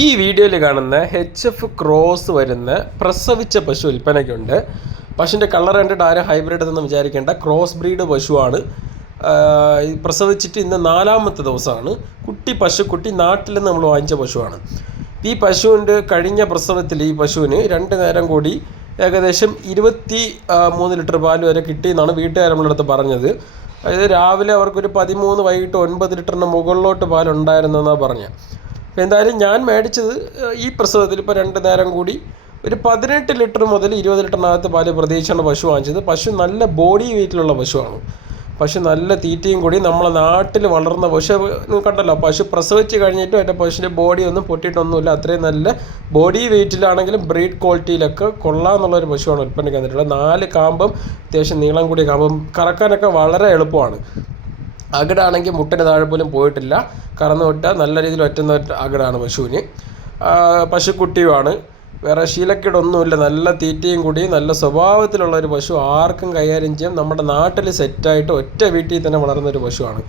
ഈ വീഡിയോയിൽ കാണുന്ന എച്ച് എഫ് ക്രോസ് വരുന്ന പ്രസവിച്ച പശു വിൽപ്പനയ്ക്കുണ്ട്. പശുവിന്റെ കളർ കണ്ടിട്ട് ആരും ഹൈബ്രിഡ് എന്ന് വിചാരിക്കേണ്ട. ക്രോസ് ബ്രീഡ് പശുവാണ്. പ്രസവിച്ചിട്ട് ഇന്ന് നാലാമത്തെ ദിവസമാണ്. കുട്ടി പശുക്കുട്ടി നാട്ടിൽ നിന്ന് നമ്മൾ വാങ്ങിച്ച പശുവാണ്. ഈ പശുവിന്റെ കഴിഞ്ഞ പ്രസവത്തിൽ ഈ പശുവിന് രണ്ട് നേരം കൂടി ഏകദേശം ഇരുപത്തി മൂന്ന് ലിറ്റർ പാൽ വരെ കിട്ടിയെന്നാണ് വീട്ടുകാർ നമ്മളടുത്ത് പറഞ്ഞത്. അതായത് രാവിലെ അവർക്കൊരു പതിമൂന്ന് വൈകിട്ട് ഒൻപത് ലിറ്ററിന് മുകളിലോട്ട് പാലുണ്ടായിരുന്നെന്നാണ് പറഞ്ഞത്. അപ്പോൾ എന്തായാലും ഞാൻ മേടിച്ചത് ഈ പ്രസവത്തിൽ ഇപ്പോൾ രണ്ട് നേരം കൂടി ഒരു പതിനെട്ട് ലിറ്റർ മുതൽ ഇരുപത് ലിറ്ററിനകത്ത് പാൽ പ്രതീക്ഷിച്ചാണ് പശു വാങ്ങിച്ചത്. പശു നല്ല ബോഡി വെയിറ്റിലുള്ള പശുവാണ്. പശു നല്ല തീറ്റയും കൂടി നമ്മളെ നാട്ടിൽ വളർന്ന പശു കണ്ടല്ലോ പശു പ്രസവിച്ച് കഴിഞ്ഞിട്ടും എന്റെ പശുവിന്റെ ബോഡി ഒന്നും പൊട്ടിയിട്ടൊന്നുമില്ല. അത്രയും നല്ല ബോഡി വെയിറ്റിലാണെങ്കിലും ബ്രീഡ് ക്വാളിറ്റിയിലൊക്കെ കൊള്ളാമെന്നുള്ളൊരു പശുവാണ് വന്നിട്ടുള്ളത് നാല് കാമ്പും അത്യാവശ്യം നീളം കൂടിയ കാമ്പും കറക്കാനൊക്കെ വളരെ എളുപ്പമാണ്. അകിടാണെങ്കിൽ മുട്ടിന് താഴെ പോലും പോയിട്ടില്ല. കറന്നു വിട്ടാൽ നല്ല രീതിയിൽ ഒറ്റ അകിടാണ് പശുവിന്. പശുക്കുട്ടിയുമാണ്. വേറെ ശീലക്കേടൊന്നുമില്ല. നല്ല തീറ്റയും കൂടി നല്ല സ്വഭാവത്തിലുള്ള ഒരു പശു ആർക്കും കൈകാര്യം ചെയ്യാം. നമ്മുടെ നാട്ടിൽ സെറ്റായിട്ട് ഒറ്റ വീട്ടിൽ തന്നെ വളർന്ന ഒരു പശുവാണ്.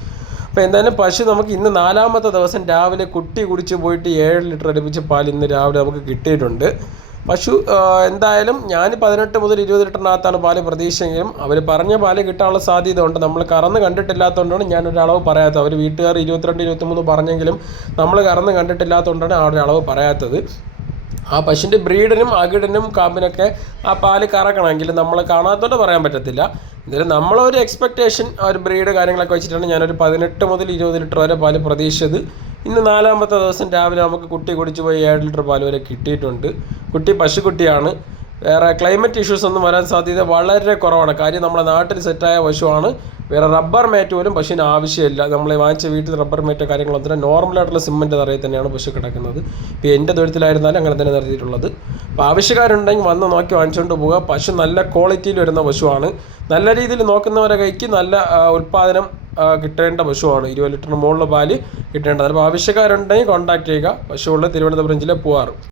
അപ്പോൾ എന്തായാലും പശു നമുക്ക് ഇന്ന് നാലാമത്തെ ദിവസം രാവിലെ കുട്ടി കുടിച്ച് പോയിട്ട് ഏഴ് ലിറ്റർ അടുപ്പിച്ച് പാൽ ഇന്ന് രാവിലെ നമുക്ക് കിട്ടിയിട്ടുണ്ട്. പശു എന്തായാലും ഞാൻ പതിനെട്ട് മുതൽ ഇരുപത് ലിറ്ററിനകത്താണ് പാൽ പ്രതീക്ഷിച്ചെങ്കിലും അവർ പറഞ്ഞ പാൽ കിട്ടാനുള്ള സാധ്യത ഉണ്ട് നമ്മൾ കറന്ന് കണ്ടിട്ടില്ലാത്തതുകൊണ്ടാണ് ഞാൻ ഒരു അളവ് പറയാത്തത്. അവർ വീട്ടുകാർ ഇരുപത്തിരണ്ട് ഇരുപത്തിമൂന്ന് പറഞ്ഞെങ്കിലും നമ്മൾ കറന്ന് കണ്ടിട്ടില്ലാത്തതുകൊണ്ടാണ് ആ ഒരു അളവ് പറയാത്തത്. ആ പശുവിന്റെ ബ്രീഡിനും അകിടിനും കാമ്പിനൊക്കെ ആ പാൽ കറക്കണമെങ്കിൽ നമ്മൾ കാണാത്തതുകൊണ്ട് പറയാൻ പറ്റത്തില്ല. എന്തായാലും നമ്മളൊരു എക്സ്പെക്റ്റേഷൻ ഒരു ബ്രീഡ് കാര്യങ്ങളൊക്കെ വെച്ചിട്ടാണ് ഞാനൊരു പതിനെട്ട് മുതൽ ഇരുപത് ലിറ്റർ വരെ പാൽ പ്രതീക്ഷിച്ചത്. ഇന്ന് നാലാമത്തെ ദിവസം രാവിലെ നമുക്ക് കുട്ടി കുടിച്ച് പോയി ഏഴ് ലിറ്റർ പാൽ വരെ കിട്ടിയിട്ടുണ്ട്. കുട്ടി പശുക്കുട്ടിയാണ്. വേറെ ക്ലൈമറ്റ് ഇഷ്യൂസ് ഒന്നും വരാൻ സാധ്യത വളരെ കുറവാണ്. കാര്യം നമ്മുടെ നാട്ടിൽ സെറ്റായ പശുവാണ്. വേറെ റബ്ബർ മാറ്റ് പോലും പശുവിന് ആവശ്യമില്ല. നമ്മൾ വാങ്ങിച്ച വീട്ടിൽ റബ്ബർ മാറ്റോ കാര്യങ്ങളൊന്നും നോർമലായിട്ടുള്ള സിമെന്റ് തറയിൽ തന്നെയാണ് പശു കിടക്കുന്നത്. ഇപ്പോൾ എന്റെ തൊഴുത്തിലായിരുന്നാലും അങ്ങനെ തന്നെ നിർത്തിയിട്ടുള്ളത്. അപ്പോൾ ആവശ്യക്കാരുണ്ടെങ്കിൽ വന്ന് നോക്കി വാങ്ങിച്ചുകൊണ്ട് പോവുക. പശു നല്ല ക്വാളിറ്റിയിൽ വരുന്ന പശുവാണ്. നല്ല രീതിയിൽ നോക്കുന്നവരെ കൈക്ക് നല്ല ഉൽപ്പാദനം കിട്ടേണ്ട പശുവാണ്. ഇരുപത് ലിറ്ററിന് മുകളിൽ പാൽ കിട്ടേണ്ടത്. അപ്പോൾ ആവശ്യക്കാരുണ്ടെങ്കിൽ കോൺടാക്ട് ചെയ്യുക. പശുവുള്ള തിരുവനന്തപുരം ജില്ല പൂവാറ്.